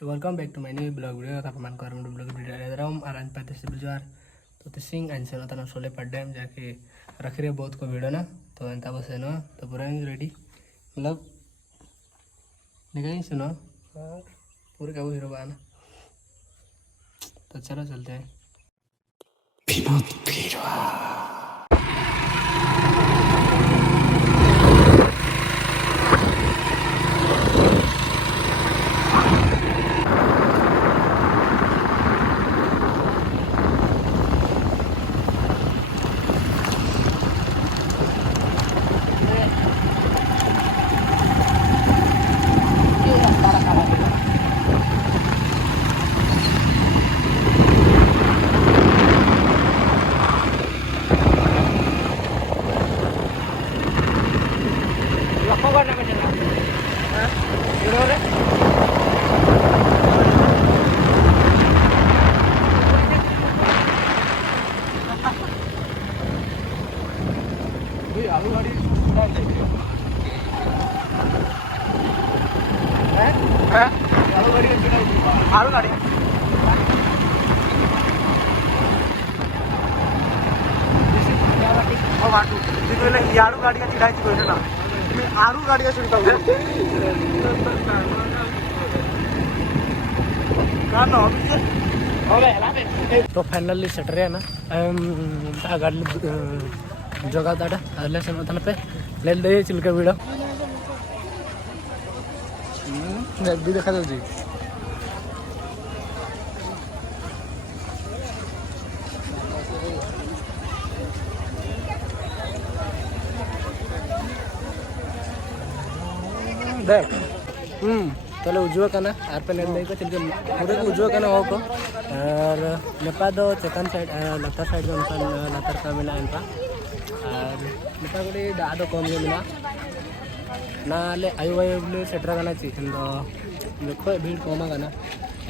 तो welcome back to my new blog video का प्रमाण कर ब्लॉग वीडियो दे रहा हूं और आज पाते से बिजवार तो तिसिंग आइन सेनो तना सोले पर डैम जाके रख रहे बहुत को वीडियो ना तो एंता बस है ना तो पूरा रेडी मतलब निकाल सुनो पूरे का हीरो बना तो चलो चलते हैं विनोद भीरवा। आलू गाड़ी आलू गाड़ी यारू गाड़ी चिड़ाई ना आरू गाड़ी सुनता तो फाइनली सेटर है ना गाड़ी जगह दाड़ा अल्ले से मतलब पे ले ले चिलका वीडियो भी देखा जाଉଛି देख तले उजवा काना आर पे नेल को चिलका पूरे उजवा काना हो को और नेपा दो चेतन साइड लतर साइड में लतर का मिला इनका और नेपा गुड़ी दादो कम गे मिला ना ले आयु वायु बोले सेटर गाना ची तो देखो भीड़ कमा गाना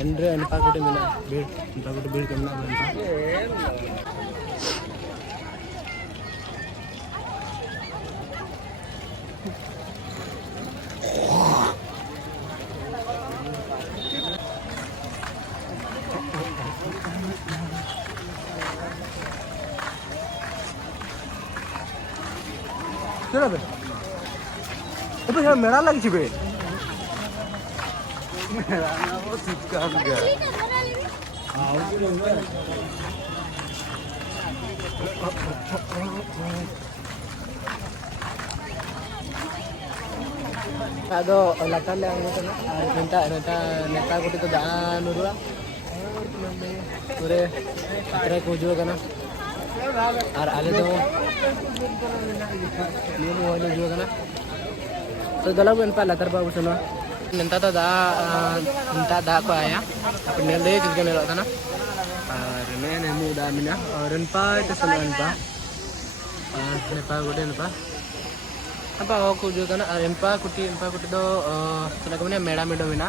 एंड्रे नेपा गुड़ी मिला भीड़ नेपा गुड़ी भीड़ कम ना चलो बे तो यार मेरा लग छिबे मेरा ना वो चिपका गया आओado latar le ang ito na nenta neta ko dito daan urua pure atre ko jo kana और आले तो ये मोबाइल जो है ना तो दला बन पा लतर बाबू सुनो नंता तो दा को आया अपन नेल दे जिसके नेल था ना और मैं ने मुदा मिना और इनपा तो सुनो इनपा नेपा गोटे नेपा apa को जो करना और इनपा कुटी दो चला को ने मेड़ा मेडो मिना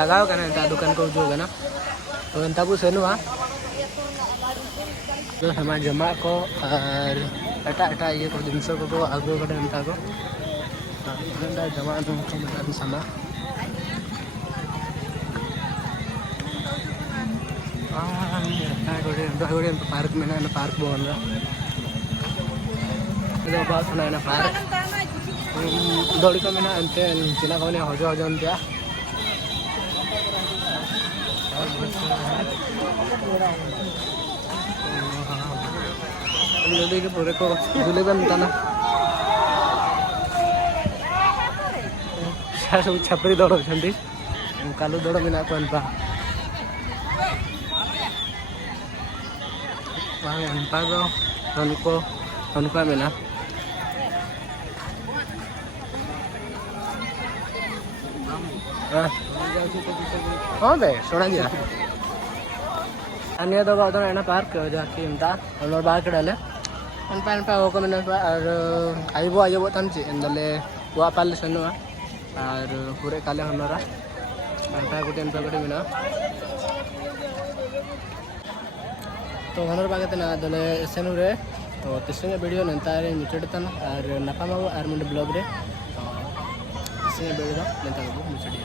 लगाओ करना ता दुकान को जो करना तो इनता को सेनुआ तो हमारे जमा को और एटा ये को जिनसो को आगो को नंता को नंदा जमा तो मत sama गोटे पार्क में ना पार्क बोल रहा तो बात सुना ना पार्क दौड़ी को में ना अंते चिना को ने हजो हजो अंत्या ले के पूरे को दुले बनता ना सब छपरी दौड़ छंदी कालू दौड़ बिना कोन पा अनपा को अनुपा में ना हाँ बे सोना दिया अन्य दो बात है ना पार्क जाके इंता और बाहर के डाले अनपा वो को मैंने और आइबो तंची इंदले वो पाल सन्नुआ और पूरे काले हनरा अनपा गुटे मिना तो हनर बागते ना दले सेनु रे तो तिसंगे वीडियो नंता रे मुचड़तन और नपामा और मुंडे ब्लॉग रे तो तिसंगे वीडियो नंता को मुचड़िया।